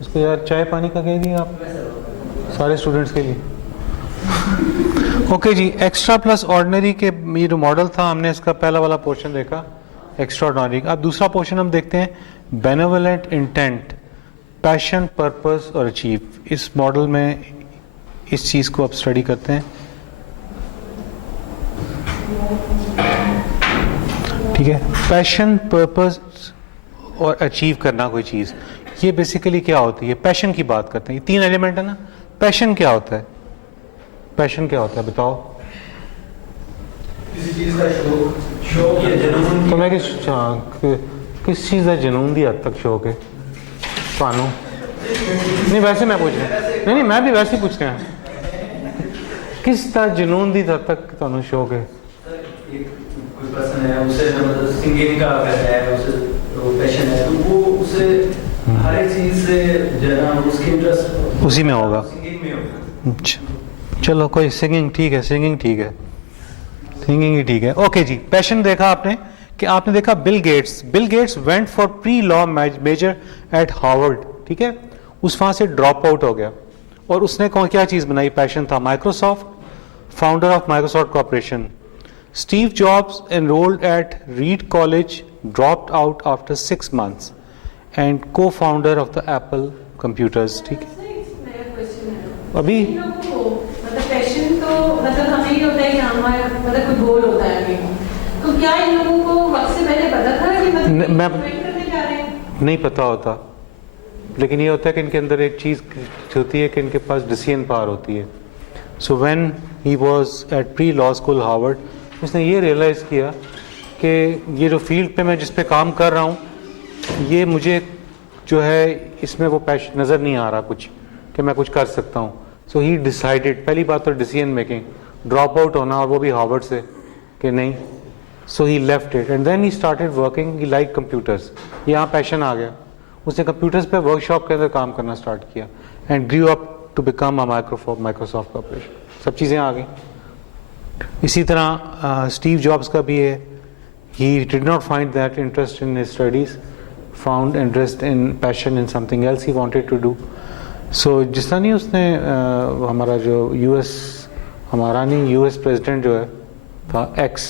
اس کو یار چائے پانی کا کہہ دیا آپ سارے اسٹوڈنٹس کے لیے. اوکے جی, ایکسٹرا پلس آرڈنری کے یہ جو ماڈل تھا ہم نے اس کا پہلا والا پورشن دیکھا ایکسٹرا آرڈنری کا. اب دوسرا پورشن ہم دیکھتے ہیں بینیولنٹ انٹینٹ, پیشن, پرپز اور اچیو. اس ماڈل میں اس چیز کو اب اسٹڈی کرتے ہیں. ٹھیک ہے, پیشن, پرپز اور اچیو کرنا کوئی چیز, یہ بیسیکلی کیا ہوتی ہے؟ پیشن کی بات کرتے ہیں. یہ تین ایلیمنٹ ہے نا. پیشن کیا ہوتا ہے؟ پیشن کیا ہوتا ہے بتاؤ؟ کسی چیز کا شوق یا جنون. تو میں کس چیز کا جنون دی حد تک شوق ہے تانوں؟ نہیں ویسے میں پوچھ رہا ہوں, نہیں میں بھی ویسے ہی پوچھ رہا ہوں, کس طرح جنون دی حد تک تانوں شوق ہے؟ کوئی پرسن ہے اسے مطلب سنگنگ کا کرتا ہے, اسے پیشن ہے, تو وہ اسے ہر ایک چیز سے جناب اس کی انٹرسٹ اسی میں ہوگا. سنگنگ میں ہوگا. چلو کوئی سنگنگ ٹھیک ہے, سنگنگ ٹھیک ہے, سنگنگ ہی ٹھیک ہے. اوکے جی, پیشن دیکھا آپ نے کہ آپ نے دیکھا Bill Gates went for pre law major at Harvard. ٹھیک ہے, اس وہاں سے ڈراپ آؤٹ ہو گیا اور اس نے کیا چیز بنائی؟ پیشن تھا Microsoft, founder of Microsoft corporation. Steve jobs enrolled at Reed College, dropped out after 6 months and co-founder of the Apple computers. ٹھیک ہے, ابھی مطلب پیشن تو مطلب ہمیں یہ ہوتا ہے کہ ہمارا مطلب کوئی گول ہوتا ہے, تو کیا ان لوگوں کو وقت سے پہلے پتا تھا کہ مطلب کرنے جا رہے ہیں؟ نہیں پتا ہوتا, لیکن یہ ہوتا ہے کہ ان کے اندر ایک چیز ہوتی ہے کہ ان کے پاس ڈیسیژن پاور ہوتی ہے. So when he was at pre law school Harvard, اس نے یہ ریئلائز کیا کہ یہ جو فیلڈ پہ میں جس پہ کام کر رہا ہوں یہ مجھے جو ہے اس میں وہ پیشن نظر نہیں آ رہا کچھ کہ میں کچھ کر سکتا ہوں. سو ہی ڈیسائیڈیڈ, پہلی بات تو ڈیسیژن میکنگ, ڈراپ آؤٹ ہونا, اور وہ بھی ہارورڈ سے کہ نہیں. So he left it and then he started working, he like computers. یہاں پیشن آ گیا, اس نے کمپیوٹرس پہ ورک شاپ کے اندر کام کرنا اسٹارٹ کیا and grew up to become a Microsoft corporation. سب چیزیں آ گئیں. اسی طرح اسٹیو جابس کا بھی ہے, he did not find that interest in his studies, found interest in passion in something else he wanted to do. So جس طرح نہیں اس نے ہمارا جو ہمارا نہیں یو ایس پریزیڈنٹ جو ہے تھا ایکس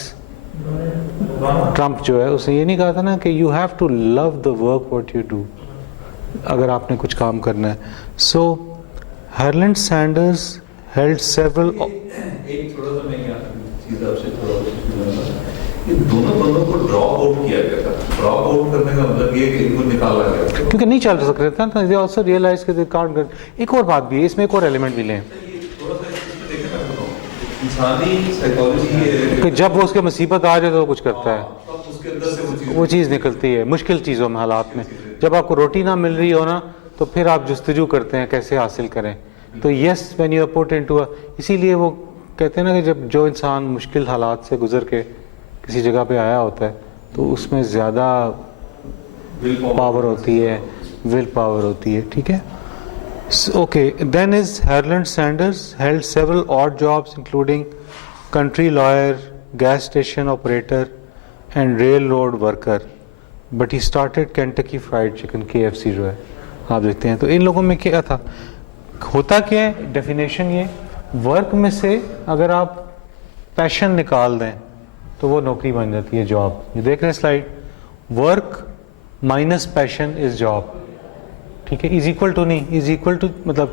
ٹرمپ جو ہے, اس نے یہ نہیں کہا تھا نا کہ you have to love the work what you do اگر آپ نے کچھ کام کرنا ہے. So Harland Sanders held several. ایک تھوڑا سا میں کیا چیز آپ سے تھوڑا یہ دونوں بندوں کو ڈراپ آؤٹ کیا گیا تھا. ڈراپ آؤٹ کرنے کا مطلب یہ کہ ان کو نکالا گیا کیونکہ نہیں چل سکتے تھا. they also realized کہ they can't get. ایک اور بات بھی ہے اس میں, ایک اور ایلیمنٹ بھی لیں. تھوڑا سا اس پہ دیکھنا میں بتاؤں, انسانی سائیکالوجی یہ ہے کہ جب وہ اس کے مصیبت آ جائے تو وہ کچھ کرتا ہے, اس کے اندر سے وہ چیز نکلتی ہے مشکل چیزوں میں, حالات میں. جب آپ کو روٹی نہ مل رہی ہو نا تو پھر آپ جستجو کرتے ہیں کیسے حاصل کریں. تو یس وین یو پٹ انٹو, اسی لیے وہ کہتے ہیں نا کہ جب جو انسان مشکل حالات سے گزر کے کسی جگہ پہ آیا ہوتا ہے تو اس میں زیادہ پاور ہوتی ہے, ول پاور ہوتی ہے. ٹھیک ہے, okay. Then is ہرلینڈ Sanders held several odd jobs including country lawyer, gas station operator and railroad worker, but he started Kentucky Fried Chicken, KFC جو ہے آپ دیکھتے ہیں. تو ان لوگوں میں کیا تھا, ہوتا کیا ہے ڈیفینیشن, یہ ورک میں سے اگر آپ پیشن نکال دیں تو وہ نوکری بن جاتی ہے, جاب. یہ دیکھ رہے ہیں slide, work minus passion is job. ٹھیک ہے, از اکول ٹو نہیں, از اکول ٹو مطلب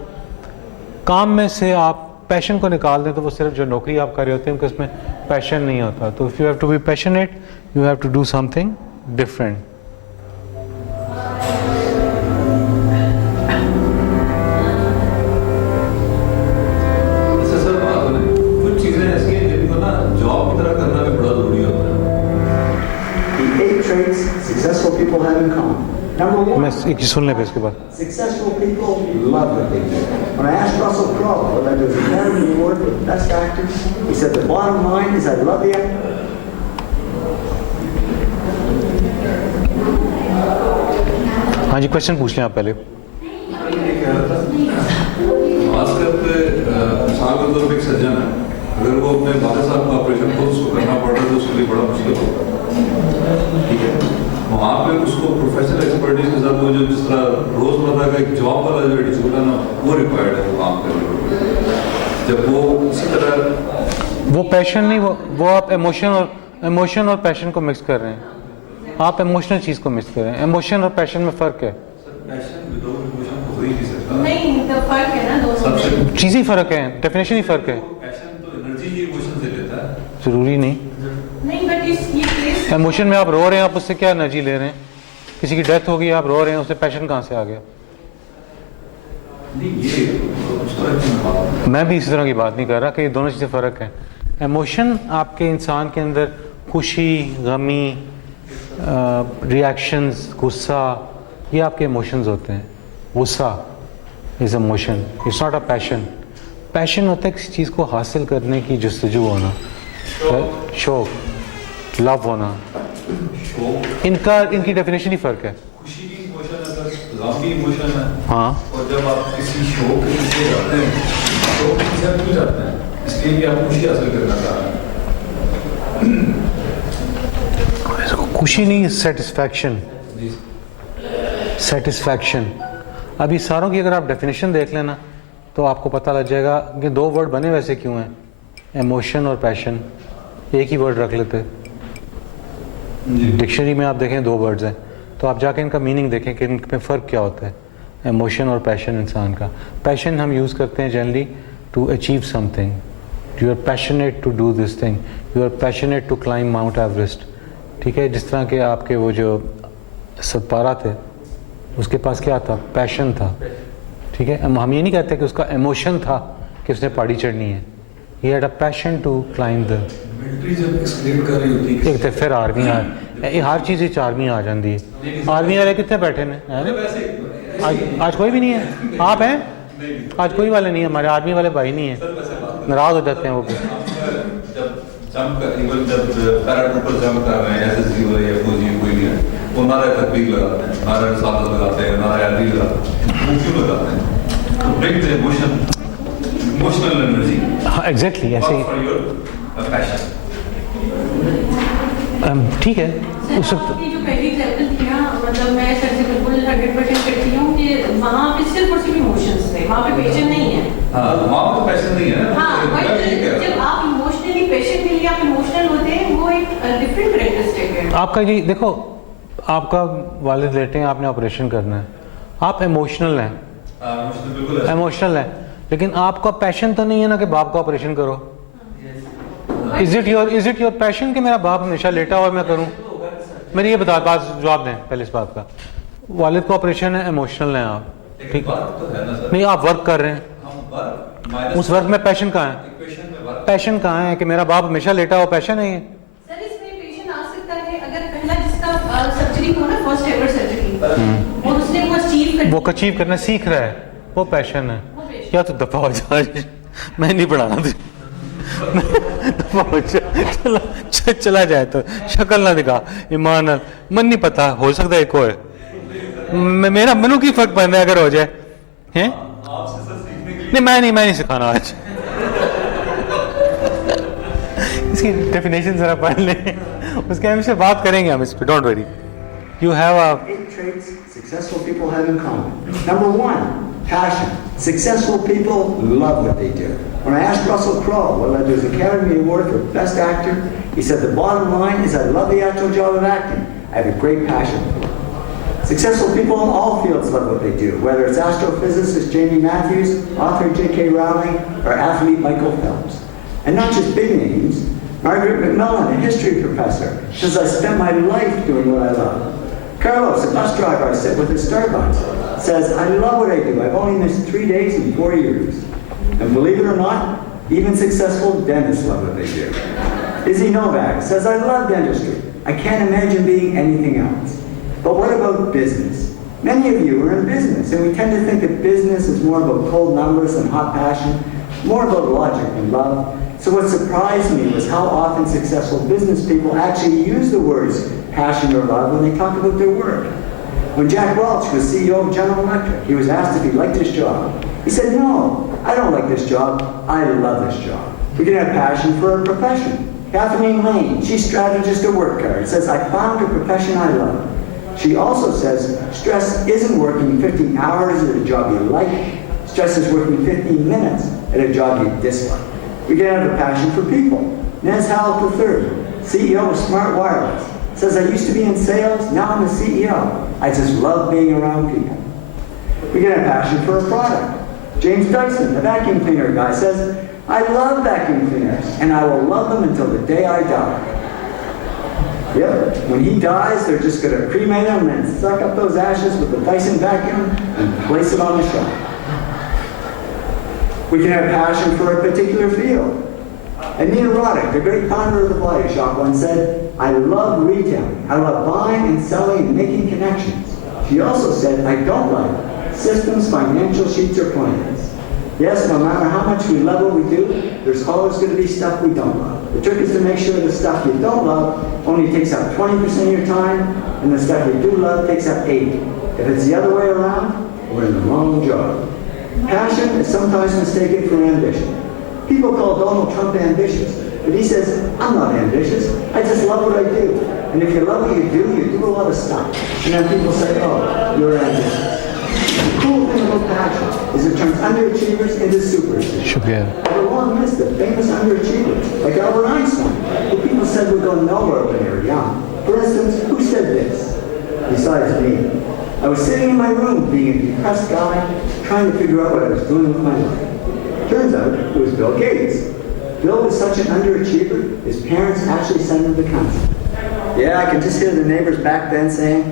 کام میں سے آپ پیشن کو نکال دیں تو وہ صرف جو نوکری آپ کر رہے ہوتے ہیں کہ اس میں پیشن نہیں ہوتا. تو if you have to be passionate you have to do something different. Successful people have in common. Number one, میں ایک چیز سن لیں پہ اس کے بعد. successful people love what they do. When I asked Russell Crowe whether there was an Academy Award for Best Actor, he said the bottom line is I love the actor. ہاں جی, question پوچھ لیں آپ پہلے. خاص کر پہ مثال کے طور پہ ایک سجن ہے, اگر وہ اپنے والد صاحب کا آپریشن خود اس کو کرنا پڑ رہا ہے تو اس کے لیے بڑا مشکل ہوتا ہے. ٹھیک ہے, वहाँ पे उसको प्रोफेशनल एक्सपर्टीज के साथ वो जो जिस तरह रोजमर्रा का एक जॉब वाला जो एटीट्यूड है ना वो रिक्वायर्ड है वो काम करने के लिए। जब वो इसी तरह वो पैशन नहीं, वो आप इमोशन और पैशन को मिक्स कर रहे हैं। आप इमोशनल चीज़ को मिक्स कर रहे हैं। इमोशन और पैशन में फ़र्क है। पैशन विदाउट इमोशन तो हो ही नहीं सकता। नहीं, तो फर्क है ना दोनों में। चीज़ ही फ़र्क है, डेफिनेशन ही फ़र्क है। पैशन तो एनर्जी ही इमोशन से लेता है। ज़रूरी नहीं। नहीं, बट ये केस इमोशन में आप रो रहे हैं, आप उससे क्या एनर्जी ले रहे हैं? किसी की डेथ हो गई, आप रो रहे हैं, उससे पैशन कहाँ से आ गया? नहीं, ये उस तरह की बात मैं भी इस तरह की बात नहीं कर रहा कि ये दोनों चीज़ें फ़र्क हैं। इमोशन आपके इंसान के अंदर खुशी, गमी, रिएक्शंस, गुस्सा, ये आपके इमोशंस होते हैं। गुस्सा is emotion, it's not a passion. Passion होता है किसी चीज़ को हासिल करने की जस्तजू होना, शौक, लव होना। इनकी डेफिनेशन ही फ़र्क है। खुशी की इमोशन है सर, गम की इमोशन है। हाँ, और जब आप किसी शौक के पीछे जाते हैं शौक के पीछे आप क्यों जाते हैं? इसलिए कि आप खुशी हासिल करना चाह रहे हैं। खुशी नहीं, सेटिस्फैक्शन। अभी सारों की अगर आप डेफिनेशन देख लेना तो आपको पता लग जाएगा कि दो वर्ड बने वैसे क्यों हैं, इमोशन और पैशन। एक ही वर्ड रख लेते। डिक्शनरी में आप देखें दो वर्ड्स हैं, तो आप जाके इनका मीनिंग देखें कि इनमें फ़र्क क्या होता है। इमोशन और पैशन इंसान का। पैशन हम यूज़ करते हैं generally to achieve something. You are passionate to do this thing, you are passionate to climb Mount Everest. ठीक है, जिस तरह के आपके वो जो सतपारा थे, उसके पास क्या था? पैशन था। ठीक है, हम ये नहीं कहते कि उसका इमोशन था कि उसने पहाड़ी चढ़नी है। He had a passion to climb the. Military जब एक्सक्रीट कर रही होती है एक तो फिर आर्मी आ, हर चीज़ इच आर्मी आ जाती है। आर्मी वाले कितने बैठे हैं? आज कोई भी नहीं है। आप हैं? आज कोई वाले नहीं है, हमारे आर्मी वाले भाई नहीं है, नाराज हो जाते हैं वो। जब जंप कर इवन जब पैराट्रूपर जंप कर रहे हैं एसएसबी वाले या फौजी कोई भी है वो नारा तकबीर लगाते हैं, नारा सादत लगाते हैं, नारा यादी लगाते हैं। वो क्यों लगाते हैं? To break the emotional energy. हाँ, एग्जैक्टली ऐसे ही। For your passion. ठीक है, उस सर, आपकी जो पहली एग्जाम्पल थी ना, मतलब मैं सर से बिल्कुल 100% करती हूँ कि वहाँ पे सिर्फ और सिर्फ इमोशंस थे, वहाँ पे पैशन नहीं है। हाँ, वहाँ पे तो पैशन नहीं है ना। हाँ, बट मैं ठीक है। जब आप इमोशनली पैशन के लिए आप इमोशनल होते हैं, वो एक डिफरेंट कैरेक्टरिस्टिक है। आपका जी देखो, आपका वालिद लेटे हैं, आपने ऑपरेशन करना है, आप इमोशनल हैं, इमोशनल बिल्कुल है। इमोशनल हैं, लेकिन आपका पैशन तो नहीं है ना कि बाप का ऑपरेशन करो। इज इट योर पैशन कि मेरा बाप हमेशा लेटा हुआ मैं करूं? मेरी ये बात जवाब दें पहले इस बात का। वालिद का ऑपरेशन है, इमोशनल हैं आप, ठीक है? बात तो है ना सर। नहीं, आप वर्क कर रहे हैं, हम वर्क माइनस उस वर्क में पैशन कहाँ है? इक्वेशन में वर्क पैशन कहाँ है कि मेरा बाप हमेशा लेटा हुआ? पैशन है ये? सर, इसमें पेशेंट आ सकता है अगर पहला जिसका सर्जरी हो ना, फर्स्ट एवर सर्जरी, और उसने वो अचीव कर वो अचीव करना सीख रहा है, वो पैशन है। वो patient। क्या तू दफा हो जा, मैं नहीं पढ़ाना तुझे। दफा हो जा, चला जाए तो शक्ल ना दिखा, ईमान नाल, मन नहीं पता, हो सकता है कोई मेरा मनु की फर्क पड़ता है अगर हो जाए हैं। नहीं, मैं नहीं सिखाना आज। इसकी डेफिनेशन जरा पढ़ लें, उसके हम से बात करेंगे हम इस पे, don't worry. You have a 8 traits successful people have in common. Number 1, passion. Successful people love what they do. When I asked Russell Crowe what led to his Academy Award for Best Actor, he said the bottom line is I love the actual job of acting. I have a great passion for it. Successful people in all fields love what they do, whether it's astrophysicist Jamie Matthews, author J.K. Rowling, or athlete Michael Phelps. And not just big names. Margaret McMillan, a history professor, says I spent my life doing what I love. Carlos, a bus driver I sit with at Starbucks, says I love what I do. I've only missed 3 days in 4 years. And believe it or not, even successful dentists love what they do. Izzy Novak says I love dentistry. I can't imagine being anything else. But what about business? Many of you are in business, and we tend to think that business is more about cold numbers and hot passion, more about logic and love. So what surprised me was how often successful business people actually use the words passion or love when they talk about their work. When Jack Welch was CEO of General Electric, he was asked if he liked his job. He said, no, I don't like this job, I love this job. We can have passion for a profession. Kathleen Lane, she's strategist at WorkCard, says, I found a profession I love. She also says stress isn't working 15 hours at a job you like. Stress is working 15 minutes at a job you dislike. We can have a passion for people. Nez Howell III, CEO of Smart Wireless, says, I used to be in sales, now I'm a CEO. I just love being around people. We can have passion for a product. James Dyson, the vacuum cleaner guy, says, I love vacuum cleaners, and I will love them until the day I die. Yep, when he dies, they're just going to cremate him and then suck up those ashes with the Dyson vacuum and place it on the shelf. We can have passion for a particular field. Anita Roddick, the great founder of the Body Shop, once said, I love retailing. I love buying and selling and making connections. She also said, I don't like systems, financial sheets, or plans. Yes, no matter how much we love what we do, there's always going to be stuff we don't love. The trick is to make sure the stuff you don't love only takes up 20% of your time, and the stuff you do love takes up 80%. If it's the other way around, we're in the wrong job. Passion is sometimes mistaken for ambition. People call Donald Trump ambitious, but he says, I'm not ambitious, I just love what I do. And if you love what you do a lot of stuff. And then people say, oh, you're ambitious. The cool thing about passion is it turns underachievers into superachievers. I have a long list of famous underachievers, like Albert Einstein, who people said would go nowhere when they were young. For instance, who said this? Besides me. I was sitting in my room being a depressed guy, trying to figure out what I was doing with my life. Turns out it was Bill Gates. Bill was such an underachiever, his parents actually sent him to counseling. Yeah, I can just hear the neighbors back then saying,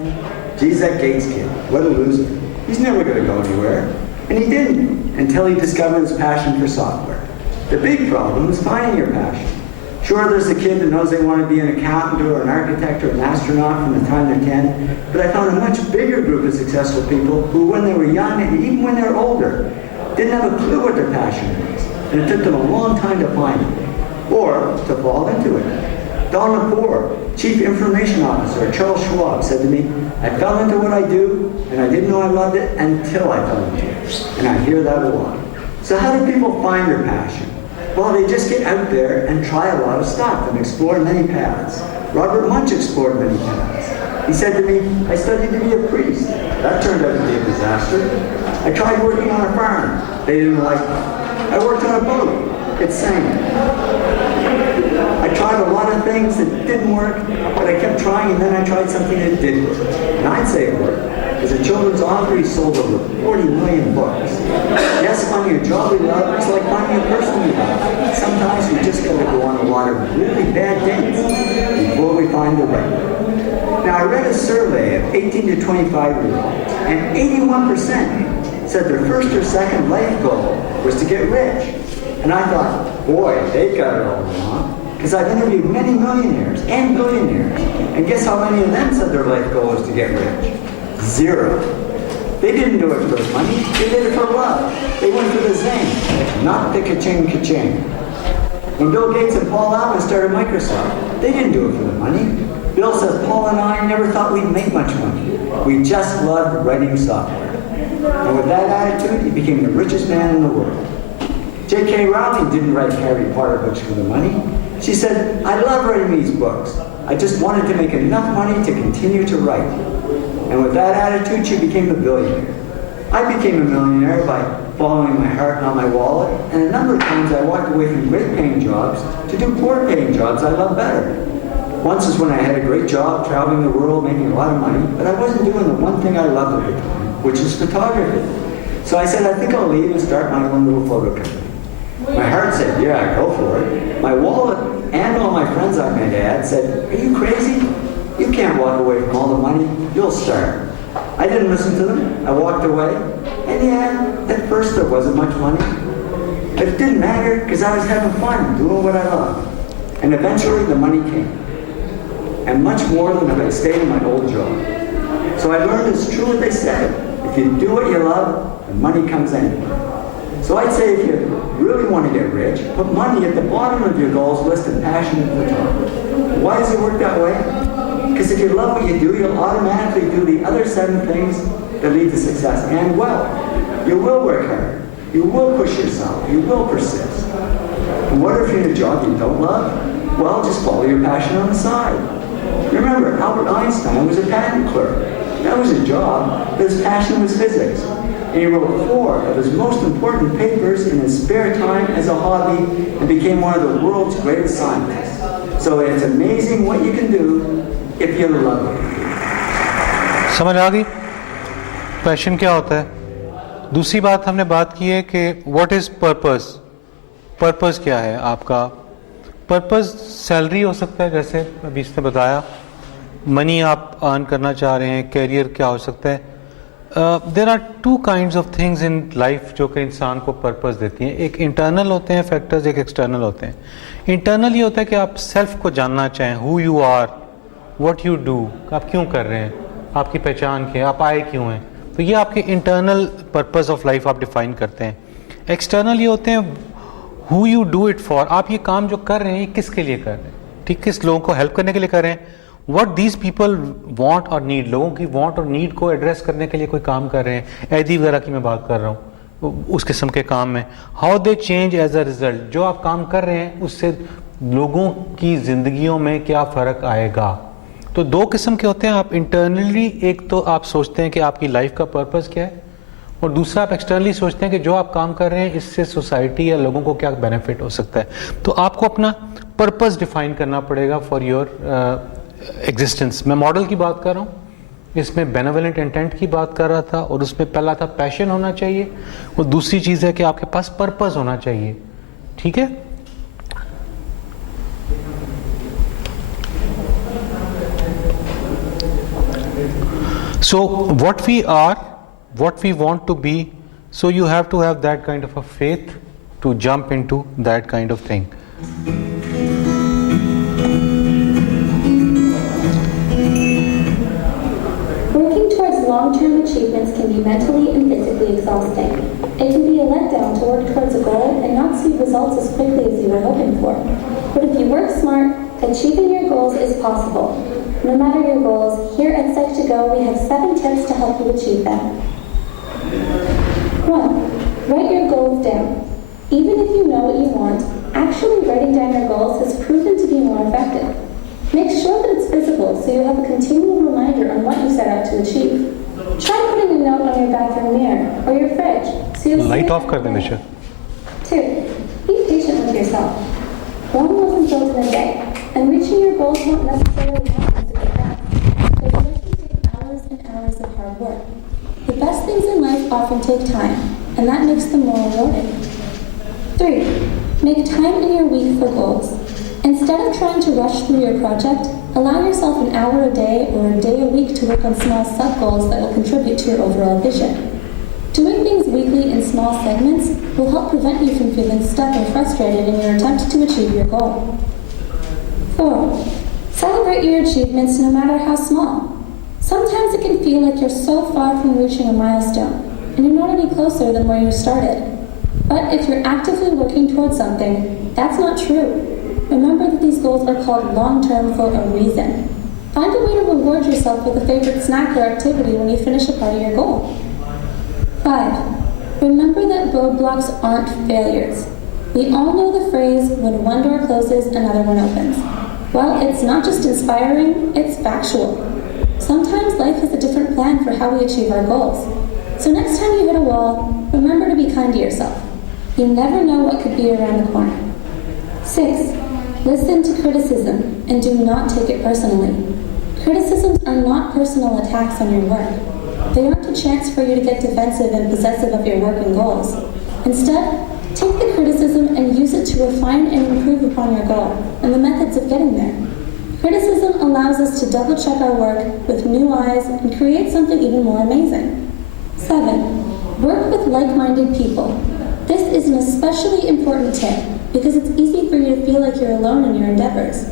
geez, that Gates kid, what a loser. He's never going to go anywhere. And he didn't, until he discovered his passion for software. The big problem is finding your passion. Sure, there's a kid that knows they want to be an accountant or an architect or an astronaut from the time they're 10, but I found a much bigger group of successful people who, when they were young and even when they're older, didn't have a clue what their passion was, and it took them a long time to find it, or to fall into it. Don Lepore, Chief Information Officer at Charles Schwab, said to me, I fell into what I do, and I didn't know I loved it until I fell into it. And I hear that a lot. So how do people find their passion? Well, they just get out there and try a lot of stuff and explore many paths. Robert Munch explored many paths. He said to me, I studied to be a priest. That turned out to be a disaster. I tried working on a farm. They didn't like me. I worked on a boat. It sank. I tried a lot of things that didn't work, but I kept trying, and then I tried something that did work. And I'd say it worked. As a children's author, he sold over 40 million books. Yes, finding a job we love is like finding a person we love. Sometimes we just got to go on a lot of really bad dates before we find the right one. Now, I read a survey of 18 to 25-year-olds, and 81% said their first or second life goal was to get rich. And I thought, boy, they got it all wrong. Because I've interviewed many millionaires and billionaires, and guess how many of them said their life goal was to get rich? 0. They didn't do it for the money, they did it for love. They went for the zing, not the ka-ching. When Bill Gates and Paul Allen started Microsoft, they didn't do it for the money. Bill says, Paul and I never thought we'd make much money. We just loved writing software. And with that attitude, he became the richest man in the world. J.K. Rowling didn't write Harry Potter books for the money. She said, I love writing these books. I just wanted to make enough money to continue to write. And with that attitude, she became a billionaire. I became a millionaire by following my heart, not my wallet, and a number of times I walked away from great-paying jobs to do poor-paying jobs I love better. Once was when I had a great job, traveling the world, making a lot of money, but I wasn't doing the one thing I loved at the time, which is photography. So I said, I think I'll leave and start my own little photo company. My heart said, yeah, go for it. My wallet and all my friends I met at said, are you crazy? You can't walk away from all the money. You'll starve. I didn't listen to them. I walked away. And yeah, at first there wasn't much money. But it didn't matter because I was having fun, doing what I loved. And eventually the money came. And much more than if I stayed in my old job. So I learned it's true what they said. If you do what you love, the money comes anyway. So I'd say if you really want to get rich, put money at the bottom of your goals list and passion at the top. Why does it work that way? Because if you love what you do, you'll automatically do the other 7 things that lead to success and wealth. You will work hard. You will push yourself. You will persist. And what if you're in a job you don't love? Well, just follow your passion on the side. Remember, Albert Einstein was a patent clerk. That was a job, but his passion was physics. And he wrote 4 of his most important papers in his spare time as a hobby and became one of the world's greatest scientists. So it's amazing what you can do if you love it. समझ आ गई passion क्या होता है? दूसरी बात हमने बात की है कि व्हाट इज पर्पस. पर्पस क्या है आपका? पर्पस सैलरी हो सकता है, जैसे अभी इसने बताया, मनी आप अर्न करना चाह रहे हैं, कैरियर क्या हो सकता है. There are 2 kinds of things in life जो कि इंसान को पर्पस देती हैं. एक इंटरनल होते हैं फैक्टर्स, एक एक्सटर्नल होते हैं. इंटरनल ये होता है कि आप सेल्फ को जानना चाहें, who you are, what you do, आप क्यों कर रहे हैं, आपकी पहचान क्या है, आप आए क्यों हैं. तो ये आपके इंटरनल पर्पस ऑफ लाइफ आप डिफाइन करते हैं. एक्सटर्नल ये होते हैं who you do it for, आप ये काम जो कर रहे हैं ये किसके लिए कर रहे हैं, ठीक, किस लोगों को हेल्प करने के लिए कर रहे हैं. व्हाट दीज पीपल वांट और नीड, लोगों की वांट और नीड को एड्रेस करने के लिए कोई काम कर रहे हैं. ऐदी वगैरह की मैं बात कर रहा हूँ, उस किस्म के काम में. How they change as a result, जो आप काम कर रहे हैं उससे लोगों की जिंदगियों में क्या फ़र्क आएगा. तो 2 किस्म के होते हैं. आप इंटरनली एक तो आप सोचते हैं कि आपकी लाइफ का पर्पस क्या है, और दूसरा आप एक्सटर्नली सोचते हैं कि जो आप काम कर रहे हैं इससे सोसाइटी या लोगों को क्या बेनिफिट हो सकता है. तो आपको अपना पर्पस डिफाइन करना पड़ेगा फॉर योर एग्जिस्टेंस. मैं मॉडल की बात कर रहा हूँ, इसमें बेनेवलेंट इंटेंट की बात कर रहा था, और उसमें पहला था पैशन होना चाहिए, और दूसरी चीज़ है कि आपके पास पर्पस होना चाहिए. ठीक है. So what we are, what we want to be, so you have to have that kind of a faith to jump into that kind of thing. Working towards long-term achievements can be mentally and physically exhausting. It can be a letdown to work towards a goal and not see results as quickly as you were hoping for. But if you work smart, achieving your goals is possible. No matter your goals, here at Psych2Go we have 7 tips to help you achieve them. 1. Write your goals down. Even if you know what you want, actually writing down your goals has proven to be more effective. Make sure that it's visible so you have a continual reminder on what you set out to achieve. Try putting a note on your bathroom mirror or your fridge so you'll Light see off kar de Nisha. 2. Be patient with yourself. Rome wasn't built in a day, and reaching your goals won't necessarily happen super fast. They usually take hours and hours of hard work. The best things in life often take time, and that makes them more rewarding. 3. Make time in your week for goals. Instead of trying to rush through your project, allow yourself an hour a day or a day a week to work on small sub-goals that will contribute to your overall vision. Doing things weekly in small segments will help prevent you from feeling stuck and frustrated in your attempt to achieve your goal. 4. Celebrate your achievements no matter how small. Sometimes it can feel like you're so far from reaching a milestone, and you're not any closer than where you started. But if you're actively working towards something, that's not true. Remember that these goals are called long-term for a reason. Find a way to reward yourself with a favorite snack or activity when you finish a part of your goal. 5. Remember that roadblocks aren't failures. We all know the phrase, when one door closes, another one opens. Well, it's not just inspiring, it's factual. Sometimes life has a different plan for how we achieve our goals. So next time you hit a wall, remember to be kind to yourself. You never know what could be around the corner. 6. Listen to criticism and do not take it personally. Criticisms are not personal attacks on your work. They aren't a chance for you to get defensive and possessive of your work and goals. Instead, take the criticism and use it to refine and improve upon your goal and the methods of getting there. Criticism allows us to double-check our work with new eyes and create something even more amazing. 7. Work with like-minded people. This is an especially important tip because it's easy for you to feel like you're alone in your endeavors.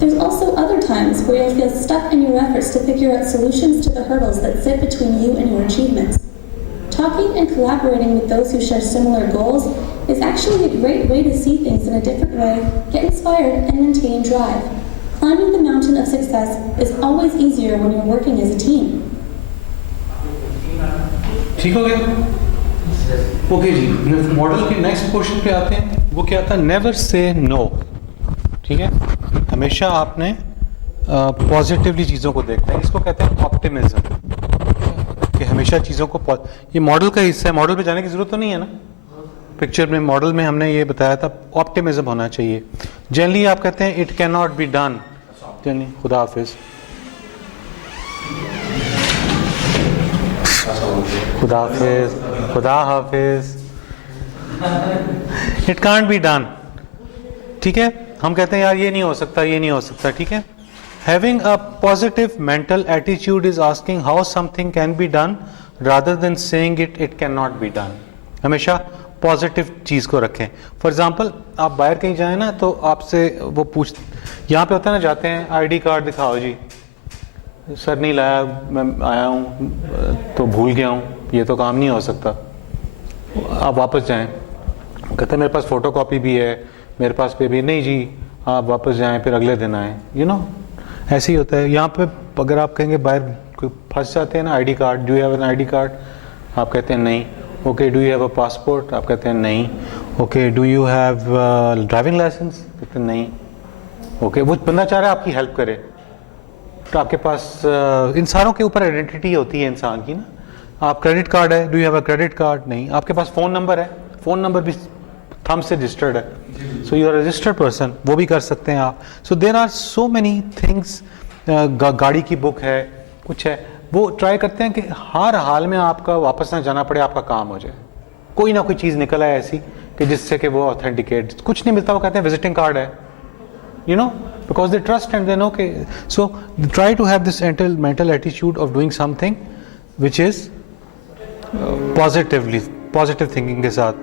There's also other times where you'll feel stuck in your efforts to figure out solutions to the hurdles that sit between you and your achievements. Talking and collaborating with those who share similar goals is actually a great way to see things in a different way, get inspired, and maintain drive. Climbing the mountain of success is always easier when you're working as a team. ठीक हो गया? Okay जी, model के next question पे आते हैं. वो क्या था? Never say no. ठीक है, हमेशा आपने पॉजिटिवली चीज़ों को देखना है. इसको कहते हैं ऑप्टिमिज्म. کہ ہمیشہ چیزوں کو یہ ماڈل کا حصہ ہے, ماڈل پہ جانے کی ضرورت تو نہیں ہے نا. پکچر میں ماڈل میں ہم نے یہ بتایا تھا آپٹیمزم ہونا چاہیے. جنرلی آپ کہتے ہیں it can not be done. خدا حافظ. خدا حافظ. خدا حافظ. It can't be done. ٹھیک ہے, ہم کہتے ہیں یار یہ نہیں ہو سکتا, یہ نہیں ہو سکتا. ٹھیک ہے. Having a positive mental attitude is asking how something can be done rather than saying it cannot be done. ہمیشہ پازیٹیو چیز کو رکھیں. فار ایگزامپل آپ باہر کہیں جائیں نا تو آپ سے وہ یہاں پہ ہوتا ہے نا, جاتے ہیں آئی ڈی کارڈ دکھاؤ جی, سر نہیں لایا, میں آیا ہوں تو بھول گیا ہوں, یہ تو کام نہیں ہو سکتا. آپ واپس جائیں, کہتے ہیں میرے پاس فوٹو کاپی بھی ہے, میرے پاس پہ بھی نہیں جی, آپ واپس جائیں پھر اگلے دن آئیں. یو نو ایسے ہی ہوتا ہے یہاں پہ. اگر آپ کہیں گے باہر کوئی پھنس جاتے ہیں نا, I D card, do you have an I D card, آپ کہتے ہیں نہیں. Okay, do you have a passport, آپ کہتے ہیں نہیں. Okay, do you have driving licence, کہتے ہیں نہیں. اوکے, وہ بندہ چاہ رہا ہے آپ کی ہیلپ کرے, تو آپ کے پاس ان ساروں کے اوپر آئیڈینٹی ہوتی ہے انسان کی نا. آپ کریڈٹ کارڈ ہے, do you have a credit card, نہیں. آپ کے پاس فون نمبر ہے, فون نمبر بھی تھم سے رجسٹرڈ ہے, so you are registered person, وہ بھی کر سکتے ہیں آپ. So there are so many things. گاڑی کی بک ہے, کچھ ہے, وہ ٹرائی کرتے ہیں کہ ہر حال میں آپ کا واپس نہ جانا پڑے, آپ کا کام ہو جائے. کوئی نہ کوئی چیز نکل آئے ایسی کہ جس سے کہ وہ آتھینٹیکیٹ. کچھ نہیں ملتا, وہ کہتے ہیں وزٹنگ کارڈ ہے, you know, because they trust and they know. So try to have this mental attitude of doing something which is positive thinking کے ساتھ.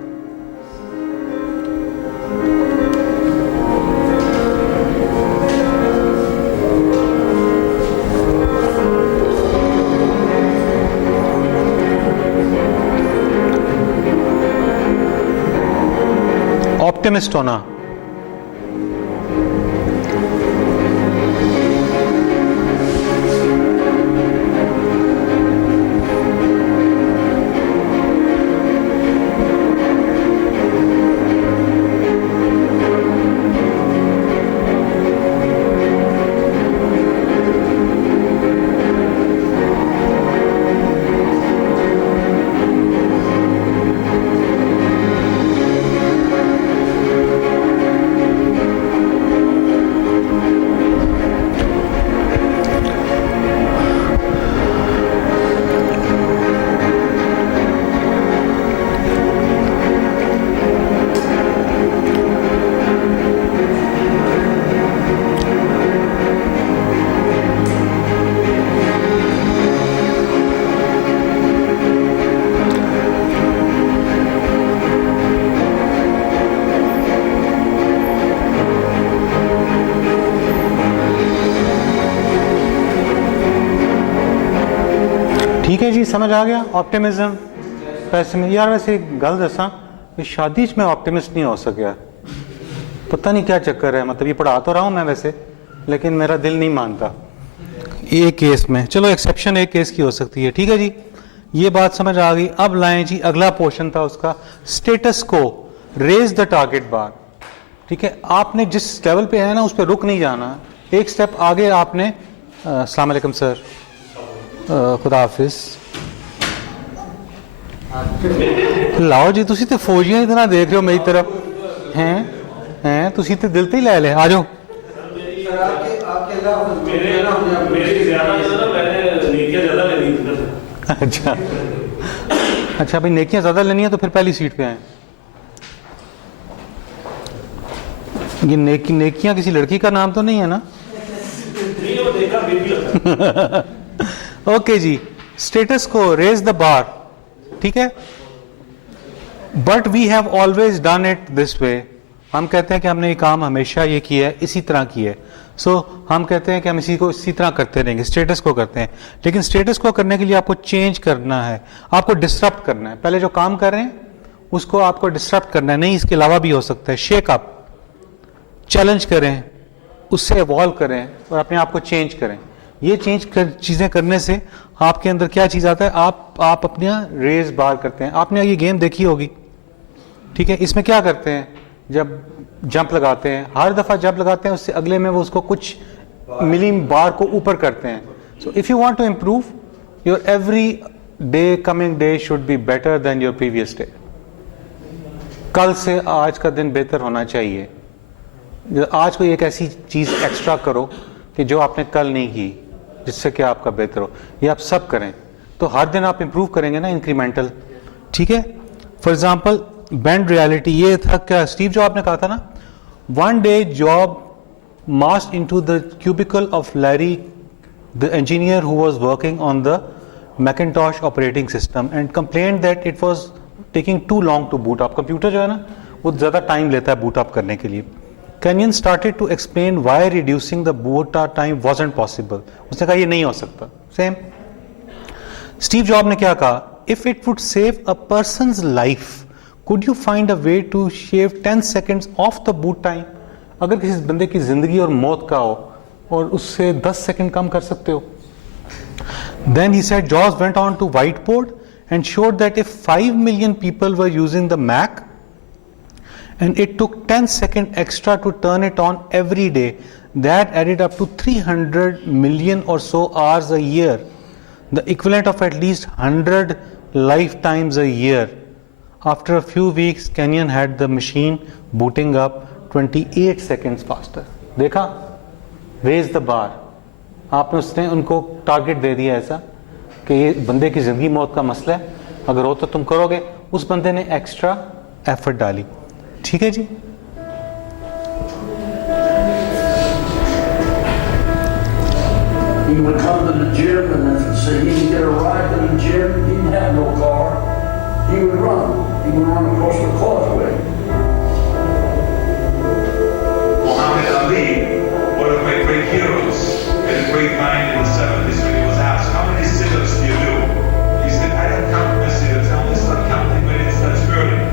آپٹیمسٹ ہونا. ٹھیک ہے جی, سمجھ آ گیا آپٹیمزم. پیسے میں یار ویسے ایک گل دساں, شادی میں آپٹیمسٹ نہیں ہو سکیا, پتہ نہیں کیا چکر ہے. مطلب یہ پڑھا تو رہا ہوں میں ویسے, لیکن میرا دل نہیں مانتا ایک کیس میں. چلو ایکسیپشن ایک کیس کی ہو سکتی ہے. ٹھیک ہے جی, یہ بات سمجھ آ گئی. اب لائیں جی اگلا پورشن تھا اس کا, status quo raise the target بار. ٹھیک ہے, آپ نے جس لیول پہ ہے نا اس پہ رک نہیں جانا, ایک سٹیپ آگے آپ نے. السلام علیکم سر, خدا حافظ. لاؤ جی, تسی تے فوجیاں اتنا دیکھ رہے ہو میری طرف ہیں, تسی تے دل تے ہی لے لے. آ جاؤ. اچھا اچھا بھائی, نیکیاں زیادہ لینی ہیں تو پھر پہلی سیٹ پہ آئیں. یہ نیکیاں کسی لڑکی کا نام تو نہیں ہے نا؟ اوکے جی, status quo raise the bar. ٹھیک ہے, but we have always done it this way. ہم کہتے ہیں کہ ہم نے یہ کام ہمیشہ یہ کیا ہے, اسی طرح کیا ہے. سو ہم کہتے ہیں کہ ہم اسی طرح کرتے رہیں گے, اسٹیٹس کو کرتے ہیں. لیکن اسٹیٹس کو کرنے کے لیے آپ کو چینج کرنا ہے, آپ کو ڈسٹرپٹ کرنا ہے. پہلے جو کام کر رہے ہیں اس کو آپ کو ڈسٹرپٹ کرنا ہے. نہیں, اس کے علاوہ بھی ہو سکتا ہے. شیک اپ, چیلنج کریں, اس سے ایوالو کریں اور اپنے آپ کو چینج کریں. یہ چیزیں کرنے سے آپ کے اندر کیا چیز آتا ہے, آپ اپنے ریز بار کرتے ہیں. آپ نے یہ گیم دیکھی ہوگی. ٹھیک ہے, اس میں کیا کرتے ہیں, جب جمپ لگاتے ہیں, ہر دفعہ جمپ لگاتے ہیں اس سے اگلے میں وہ اس کو کچھ ملی بار کو اوپر کرتے ہیں. So if you want to improve your every coming day should be better than your previous day. कल से आज का दिन बेहतर होना चाहिए. आज कोई एक ऐसी चीज़ एक्स्ट्रा करो कि जो आपने कल नहीं की, जिससे कि आपका बेहतर हो. ये आप सब करें तो हर दिन आप इंप्रूव करेंगे ना, इंक्रीमेंटल. ठीक है. फॉर एग्जाम्पल बैंड रियलिटी, ये था क्या स्टीव जॉब ने कहा था ना, one day Jobs marched into the cubicle of Larry the engineer who was working on the Macintosh operating system and complained that it was taking too long to boot up. Computer जो है ना वो ज़्यादा time लेता है boot up करने के लिए. Kenyon started to explain why reducing the boot up time wasn't possible. उसने कहा ये नहीं हो सकता. सेम स्टीव जॉब ने क्या कहा, if it would save a person's life could you find a way to shave 10 seconds off the boot time. अगर किसी बंदे की जिंदगी और मौत का हो और उससे 10 सेकंड कम कर सकते हो. Then he said Jobs went on to whiteboard and showed that if 5 million people were using the Mac and it took 10 seconds extra to turn it on every day, that added up to 300 million or so hours a year, the equivalent of at least 100 lifetimes a year. After a few weeks, Kenyon had the machine booting up 28 seconds faster. देखा, raise the bar. आपने उसने उनको target दे दिया ऐसा कि ये बंदे की जिंदगी मौत का मसला है, अगर हो तो तुम करोगे. उस बंदे ने एक्स्ट्रा एफर्ट डाली. ठीक है जी. He would come to the gym and then say he could get a ride to the gym. He didn't have no car. He would run. He would run across the causeway. Muhammad Ali, one of my great heroes, had a great line in the 70s when he was asked, how many sit-ups do you do? He said, I don't count my sit-ups. I only start counting when it starts hurting.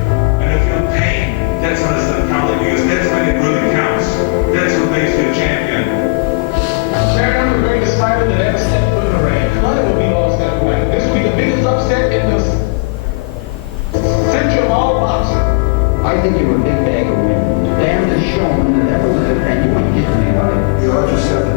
When I feel pain, that's when I start counting because that's when it really counts. That's what makes you a champion. I'm the greatest fighter that ever stepped foot in the ring. None will be lost that way. This will be the biggest upset in the century of all boxing. I think you were a big bag of wind. Damn the showman that ever lived, and you ain't getting anybody. You ought to set the